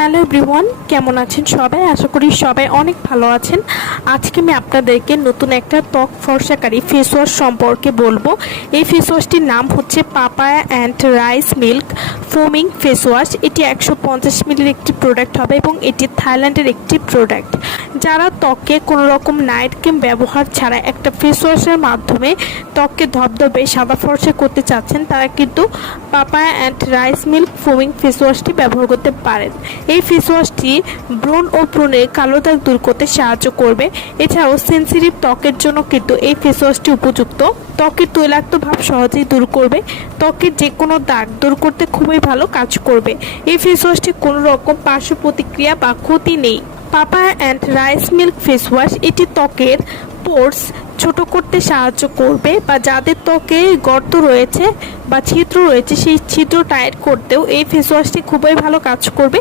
Hello everyone, কেমন আছেন সবাই? আশা করি সবাই অনেক ভালো আছেন। আজকে আমি আপনাদেরকে নতুন একটা ত্বক ফর্সাকারী ফেস ওয়াশ সম্পর্কে বলবো। এই ফেস ওয়াশটির নাম হচ্ছে papaya and rice milk foaming face wash. এটি 150 মিলির একটি প্রোডাক্ট হবে এবং এটি থাইল্যান্ডের একটি প্রোডাক্ট। যারা ত্বকে কোনো রকম নাইট ক্রিম ব্যবহার ছাড়া একটা ফেস ওয়াশের মাধ্যমে ত্বককে ধবধবে সাদা ফর্সা করতে চাচ্ছেন, তারা কিন্তু papaya and rice milk foaming face ওয়াশটি ব্যবহার করতে পারেন। এই ফেস ওয়াশটি ব্রণ ও ব্রণের কালো দাগ দূর করতে সাহায্য করবে। এছাড়াও সেনসিটিভ ত্বকের জন্য কিন্তু এই ফেস ওয়াশটি উপযুক্ত। ত্বকের তৈলাক্ত ভাব সহজেই দূর করবে। ত্বকের যে কোনো দাগ দূর করতে খুবই ভালো কাজ করবে। এই ফেস ওয়াশটি কোনো রকম পার্শ্ব প্রতিক্রিয়া বা ক্ষতি নেই। Papaya and rice milk face wash এটি ত্বকের পোর্স ছোট করতে সাহায্য করবে, বা যাদের ত্বকে গর্ত রয়েছে বা ছিদ্র রয়েছে সেই ছিদ্র টাইট করতেও এই ফেস ওয়াশটি খুবই ভালো কাজ করবে।